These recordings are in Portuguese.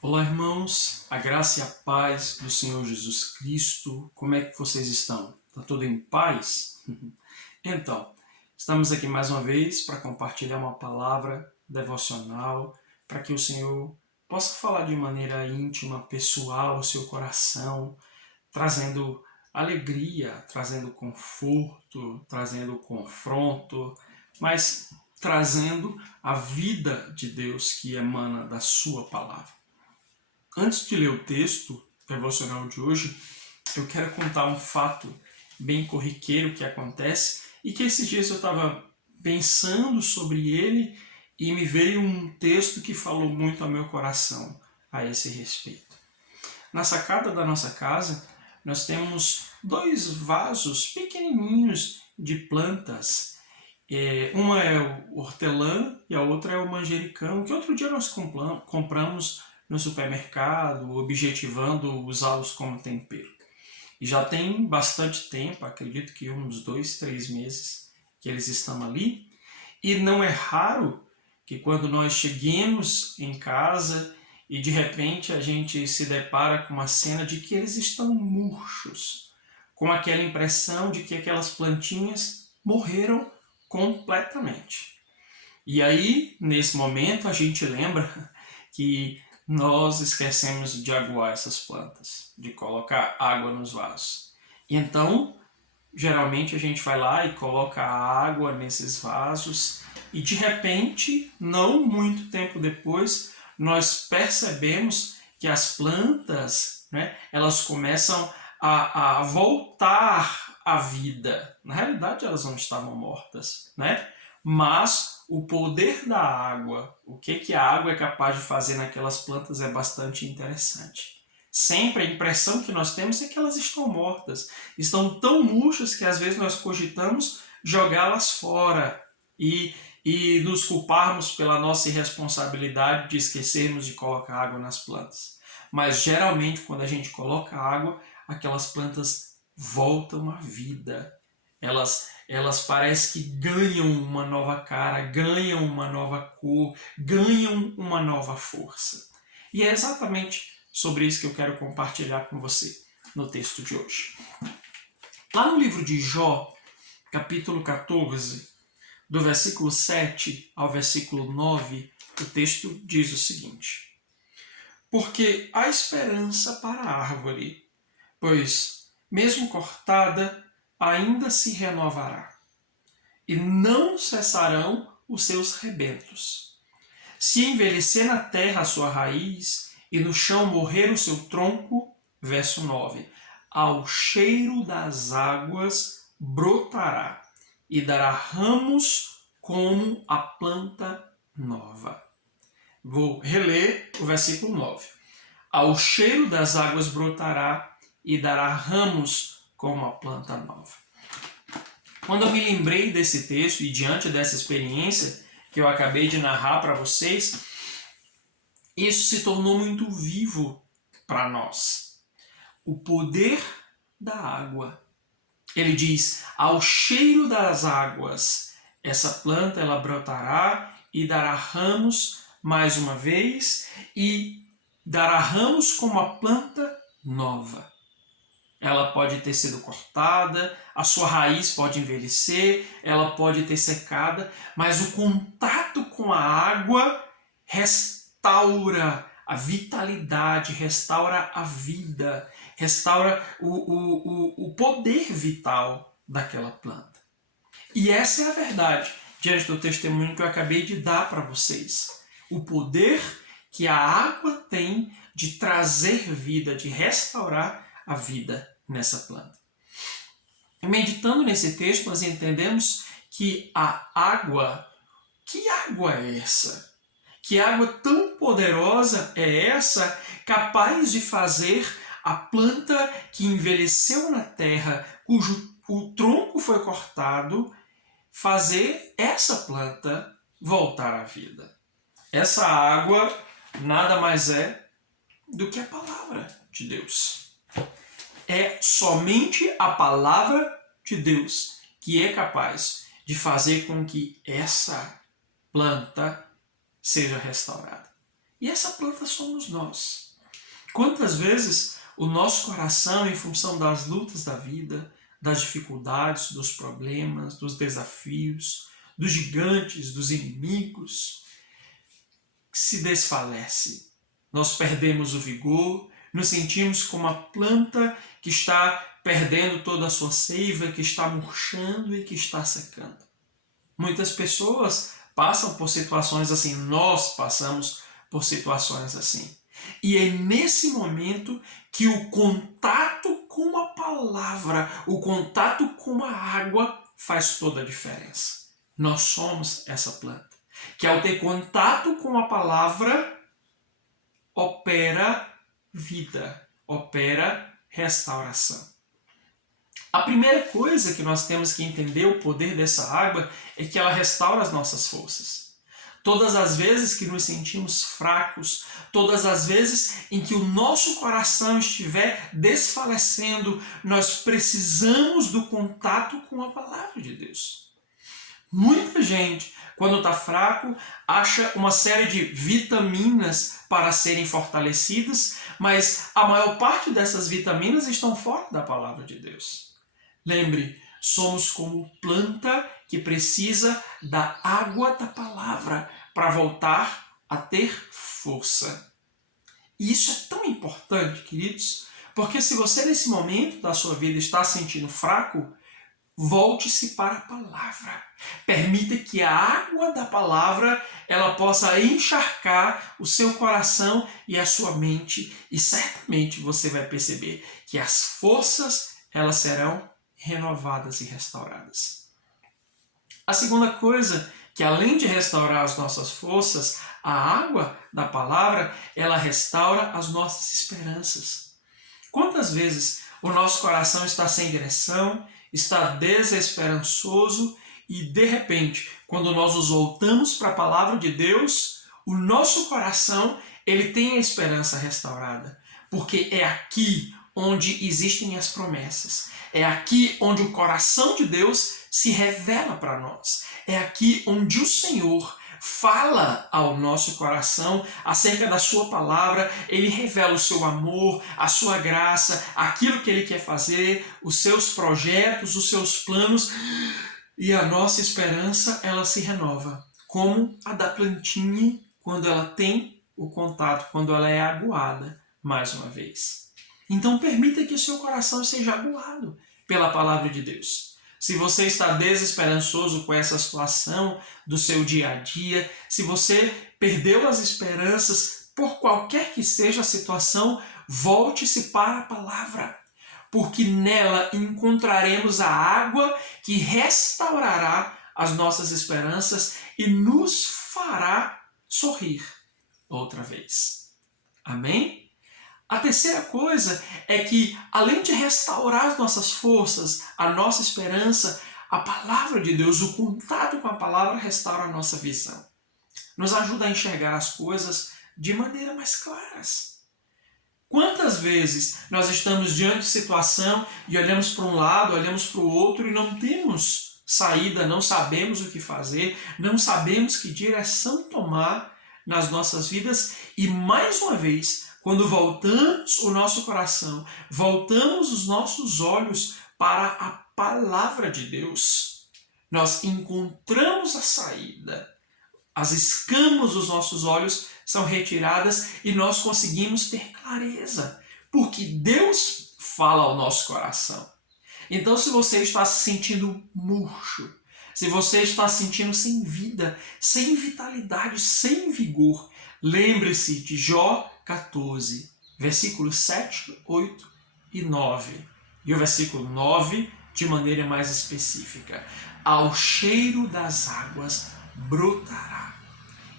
Olá, irmãos, a graça e a paz do Senhor Jesus Cristo. Como é que vocês estão? Está tudo em paz? Então, estamos aqui mais uma vez para compartilhar uma palavra devocional para que o Senhor possa falar de maneira íntima, pessoal ao seu coração, trazendo alegria, trazendo conforto, trazendo confronto, mas trazendo a vida de Deus que emana da sua palavra. Antes de ler o texto devocional de hoje, eu quero contar um fato bem corriqueiro que acontece e que esses dias eu estava pensando sobre ele e me veio um texto que falou muito ao meu coração a esse respeito. Na sacada da nossa casa, nós temos dois vasos pequenininhos de plantas. Uma é o hortelã e a outra é o manjericão, que outro dia nós compramos no supermercado, objetivando usá-los como tempero. E já tem bastante tempo, acredito que uns 2, 3 meses que eles estão ali. E não é raro que quando nós cheguemos em casa e de repente a gente se depara com uma cena de que eles estão murchos, com aquela impressão de que aquelas plantinhas morreram completamente. E aí, nesse momento, a gente lembra que nós esquecemos de aguar essas plantas, de colocar água nos vasos. E então, geralmente a gente vai lá e coloca água nesses vasos e de repente, não muito tempo depois, nós percebemos que as plantas, elas começam a voltar à vida. Na realidade, elas não estavam mortas, mas o poder da água, o que a água é capaz de fazer naquelas plantas é bastante interessante. Sempre a impressão que nós temos é que elas estão mortas, estão tão murchas que às vezes nós cogitamos jogá-las fora e nos culparmos pela nossa irresponsabilidade de esquecermos de colocar água nas plantas. Mas geralmente quando a gente coloca água, aquelas plantas voltam à vida. Elas parecem que ganham uma nova cara, ganham uma nova cor, ganham uma nova força. E é exatamente sobre isso que eu quero compartilhar com você no texto de hoje. Lá no livro de Jó, capítulo 14, do versículo 7 ao versículo 9, o texto diz o seguinte: Porque há esperança para a árvore, pois, mesmo cortada, ainda se renovará, e não cessarão os seus rebentos. Se envelhecer na terra a sua raiz, e no chão morrer o seu tronco, verso 9, ao cheiro das águas brotará, e dará ramos como a planta nova. Vou reler o versículo 9. Ao cheiro das águas brotará, e dará ramos como a planta nova. Quando eu me lembrei desse texto e diante dessa experiência que eu acabei de narrar para vocês, isso se tornou muito vivo para nós. O poder da água. Ele diz, ao cheiro das águas, essa planta ela brotará e dará ramos mais uma vez e dará ramos como a planta nova. Ela pode ter sido cortada, a sua raiz pode envelhecer, ela pode ter secada, mas o contato com a água restaura a vitalidade, restaura a vida, restaura o poder vital daquela planta. E essa é a verdade, diante do testemunho que eu acabei de dar para vocês. O poder que a água tem de trazer vida, de restaurar a vida nessa planta. E meditando nesse texto, nós entendemos que a água, que água é essa? Que água tão poderosa é essa, capaz de fazer a planta que envelheceu na terra, cujo o tronco foi cortado, fazer essa planta voltar à vida? Essa água nada mais é do que a palavra de Deus. É somente a palavra de Deus que é capaz de fazer com que essa planta seja restaurada. E essa planta somos nós. Quantas vezes o nosso coração, em função das lutas da vida, das dificuldades, dos problemas, dos desafios, dos gigantes, dos inimigos, se desfalece. Nós perdemos o vigor, nos sentimos como a planta que está perdendo toda a sua seiva, que está murchando e que está secando. Muitas pessoas passam por situações assim, nós passamos por situações assim. E é nesse momento que o contato com a palavra, o contato com a água faz toda a diferença. Nós somos essa planta, que ao ter contato com a palavra, opera vida, opera restauração. A primeira coisa que nós temos que entender o poder dessa água é que ela restaura as nossas forças. Todas as vezes que nos sentimos fracos, todas as vezes em que o nosso coração estiver desfalecendo, nós precisamos do contato com a palavra de Deus. Muita gente, quando está fraco, acha uma série de vitaminas para serem fortalecidas, mas a maior parte dessas vitaminas estão fora da palavra de Deus. Lembre, somos como planta que precisa da água da palavra para voltar a ter força. E isso é tão importante, queridos, porque se você nesse momento da sua vida está se sentindo fraco, volte-se para a palavra. Permita que a água da palavra ela possa encharcar o seu coração e a sua mente, e certamente você vai perceber que as forças elas serão renovadas e restauradas. A segunda coisa, que além de restaurar as nossas forças, a água da palavra, ela restaura as nossas esperanças. Quantas vezes o nosso coração está sem direção, está desesperançoso e, de repente, quando nós nos voltamos para a palavra de Deus, o nosso coração ele tem a esperança restaurada, porque é aqui onde existem as promessas. É aqui onde o coração de Deus se revela para nós. É aqui onde o Senhor fala ao nosso coração acerca da sua palavra. Ele revela o seu amor, a sua graça, aquilo que ele quer fazer, os seus projetos, os seus planos. E a nossa esperança, ela se renova. Como a da plantinha quando ela tem o contato, quando ela é aguada mais uma vez. Então permita que o seu coração seja aguado pela palavra de Deus. Se você está desesperançoso com essa situação do seu dia a dia, se você perdeu as esperanças por qualquer que seja a situação, volte-se para a palavra, porque nela encontraremos a água que restaurará as nossas esperanças e nos fará sorrir outra vez. Amém? A terceira coisa é que, além de restaurar as nossas forças, a nossa esperança, a palavra de Deus, o contato com a palavra restaura a nossa visão. Nos ajuda a enxergar as coisas de maneira mais claras. Quantas vezes nós estamos diante de situação e olhamos para um lado, olhamos para o outro e não temos saída, não sabemos o que fazer, não sabemos que direção tomar nas nossas vidas e, mais uma vez, quando voltamos o nosso coração, voltamos os nossos olhos para a palavra de Deus, nós encontramos a saída. As escamas dos nossos olhos são retiradas e nós conseguimos ter clareza, porque Deus fala ao nosso coração. Então, se você está se sentindo murcho, se você está se sentindo sem vida, sem vitalidade, sem vigor, lembre-se de Jó 14, versículos 7, 8 e 9. E o versículo 9, de maneira mais específica. Ao cheiro das águas brotará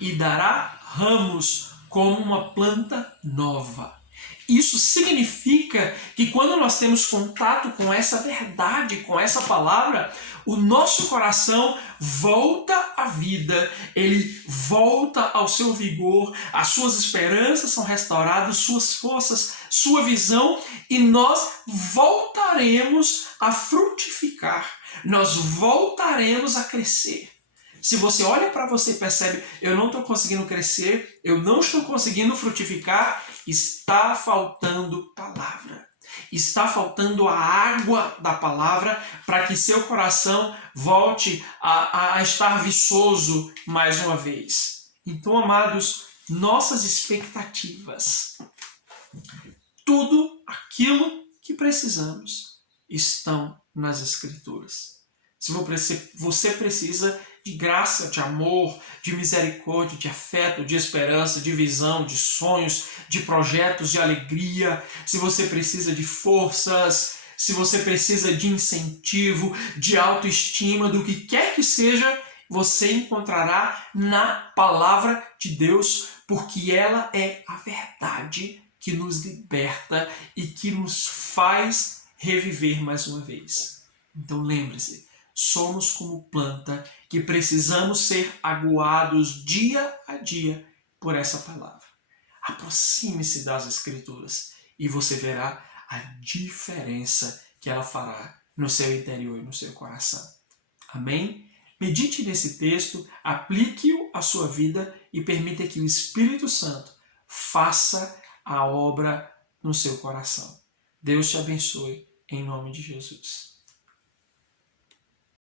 e dará ramos como uma planta nova. Isso significa que quando nós temos contato com essa verdade, com essa palavra, o nosso coração volta à vida, ele volta ao seu vigor, as suas esperanças são restauradas, suas forças, sua visão, e nós voltaremos a frutificar, nós voltaremos a crescer. Se você olha para você e percebe, eu não estou conseguindo crescer, eu não estou conseguindo frutificar, está faltando palavra. Está faltando a água da palavra para que seu coração volte a estar viçoso mais uma vez. Então, amados, nossas expectativas, tudo aquilo que precisamos, estão nas Escrituras. Se você precisa de graça, de amor, de misericórdia, de afeto, de esperança, de visão, de sonhos, de projetos, de alegria, se você precisa de forças, se você precisa de incentivo, de autoestima, do que quer que seja, você encontrará na palavra de Deus, porque ela é a verdade que nos liberta e que nos faz reviver mais uma vez. Então lembre-se, somos como planta que precisamos ser aguados dia a dia por essa palavra. Aproxime-se das Escrituras e você verá a diferença que ela fará no seu interior e no seu coração. Amém? Medite nesse texto, aplique-o à sua vida e permita que o Espírito Santo faça a obra no seu coração. Deus te abençoe, em nome de Jesus.